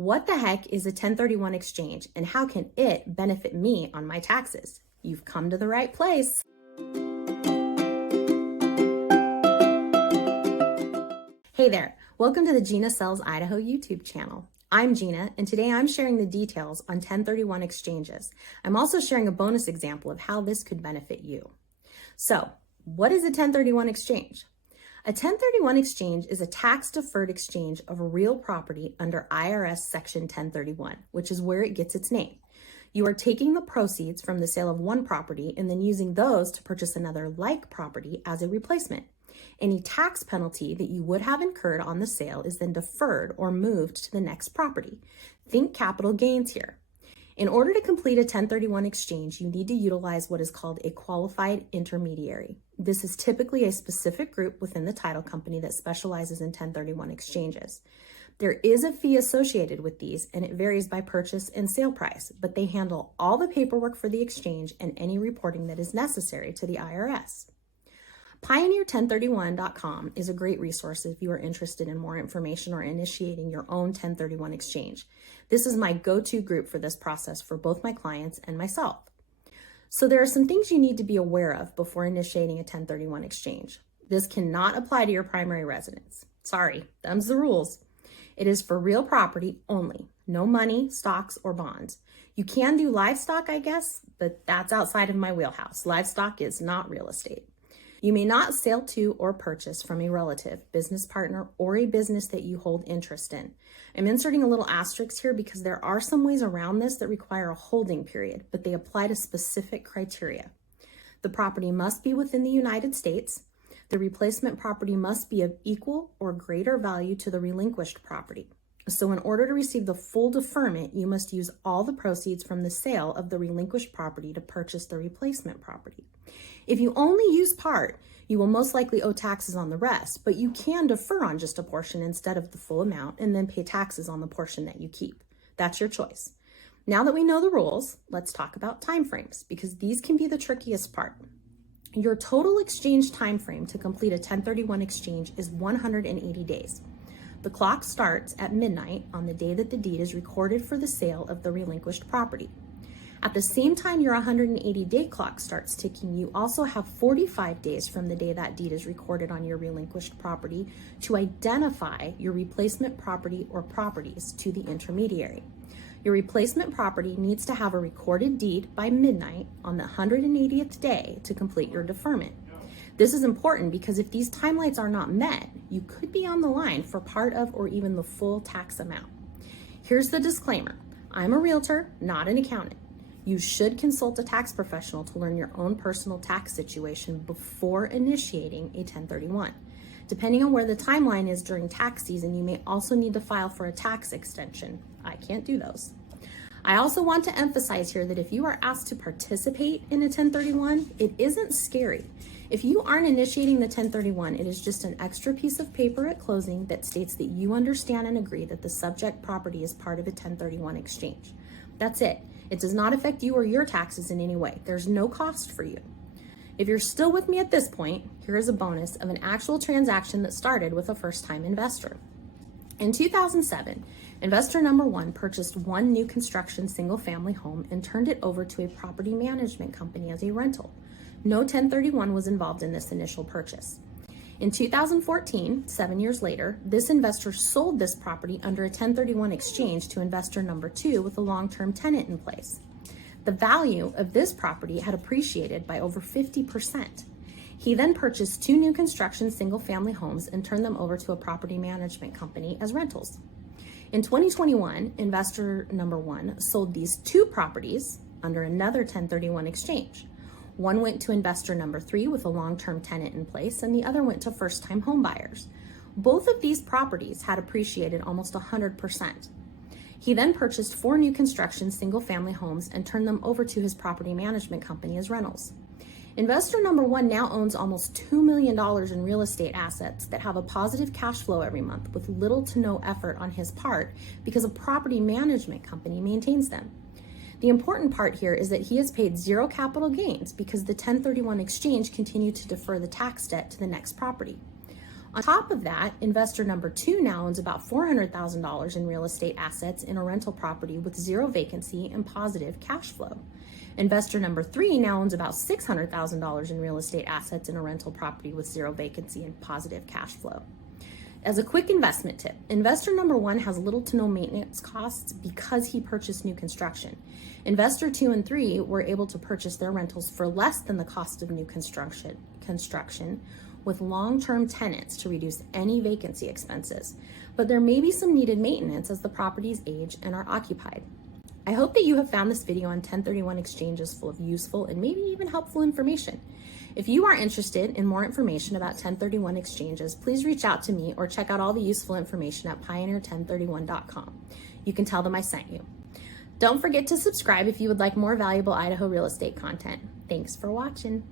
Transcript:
What the heck is a 1031 exchange and how can it benefit me on my taxes? You've come to the right place. Hey there, welcome to the Gina Sells Idaho YouTube channel. I'm Gina, and today I'm sharing the details on 1031 exchanges. I'm also sharing a bonus example of how this could benefit you. So, what is a 1031 exchange? A 1031 exchange is a tax-deferred exchange of a real property under IRS Section 1031, which is where it gets its name. You are taking the proceeds from the sale of one property and then using those to purchase another like property as a replacement. Any tax penalty that you would have incurred on the sale is then deferred or moved to the next property. Think capital gains here. In order to complete a 1031 exchange, you need to utilize what is called a qualified intermediary. This is typically a specific group within the title company that specializes in 1031 exchanges. There is a fee associated with these, and it varies by purchase and sale price, but they handle all the paperwork for the exchange and any reporting that is necessary to the IRS. Pioneer1031.com is a great resource if you are interested in more information or initiating your own 1031 exchange. This is my go-to group for this process for both my clients and myself. So there are some things you need to be aware of before initiating a 1031 exchange. This cannot apply to your primary residence. Sorry, them's the rules. It is for real property only, no money, stocks, or bonds. You can do livestock, I guess, but that's outside of my wheelhouse. Livestock is not real estate. You may not sell to or purchase from a relative, business partner, or a business that you hold interest in. I'm inserting a little asterisk here because there are some ways around this that require a holding period, but they apply to specific criteria. The property must be within the United States. The replacement property must be of equal or greater value to the relinquished property. So in order to receive the full deferment, you must use all the proceeds from the sale of the relinquished property to purchase the replacement property. If you only use part, you will most likely owe taxes on the rest, but you can defer on just a portion instead of the full amount and then pay taxes on the portion that you keep. That's your choice. Now that we know the rules, let's talk about timeframes because these can be the trickiest part. Your total exchange timeframe to complete a 1031 exchange is 180 days. The clock starts at midnight on the day that the deed is recorded for the sale of the relinquished property. At the same time your 180-day clock starts ticking, you also have 45 days from the day that deed is recorded on your relinquished property to identify your replacement property or properties to the intermediary. Your replacement property needs to have a recorded deed by midnight on the 180th day to complete your deferment. This is important because if these timelines are not met, you could be on the line for part of or even the full tax amount. Here's the disclaimer. I'm a realtor, not an accountant. You should consult a tax professional to learn your own personal tax situation before initiating a 1031. Depending on where the timeline is during tax season, you may also need to file for a tax extension. I can't do those. I also want to emphasize here that if you are asked to participate in a 1031, it isn't scary. If you aren't initiating the 1031, it is just an extra piece of paper at closing that states that you understand and agree that the subject property is part of a 1031 exchange. That's it. It does not affect you or your taxes in any way. There's no cost for you. If you're still with me at this point, here is a bonus of an actual transaction that started with a first-time investor. In 2007, investor number one purchased one new construction single-family home and turned it over to a property management company as a rental. No 1031 was involved in this initial purchase. In 2014, 7 years later, this investor sold this property under a 1031 exchange to investor number two with a long-term tenant in place. The value of this property had appreciated by over 50%. He then purchased two new construction single-family homes and turned them over to a property management company as rentals. In 2021, investor number one sold these two properties under another 1031 exchange. One went to investor number three with a long-term tenant in place, and the other went to first-time home buyers. Both of these properties had appreciated almost 100%. He then purchased four new construction single-family homes and turned them over to his property management company as rentals. Investor number one now owns almost $2 million in real estate assets that have a positive cash flow every month with little to no effort on his part because a property management company maintains them. The important part here is that he has paid zero capital gains because the 1031 exchange continued to defer the tax debt to the next property. On top of that, investor number 2 now owns about $400,000 in real estate assets in a rental property with 0 vacancy and positive cash flow. Investor number 3 now owns about $600,000 in real estate assets in a rental property with 0 vacancy and positive cash flow. As a quick investment tip, investor number 1 has little to no maintenance costs because he purchased new construction. Investor 2 and 3 were able to purchase their rentals for less than the cost of new construction with long-term tenants to reduce any vacancy expenses, but there may be some needed maintenance as the properties age and are occupied. I hope that you have found this video on 1031 exchanges full of useful and maybe even helpful information. If you are interested in more information about 1031 exchanges, please reach out to me or check out all the useful information at pioneer1031.com. You can tell them I sent you. Don't forget to subscribe if you would like more valuable Idaho real estate content. Thanks for watching.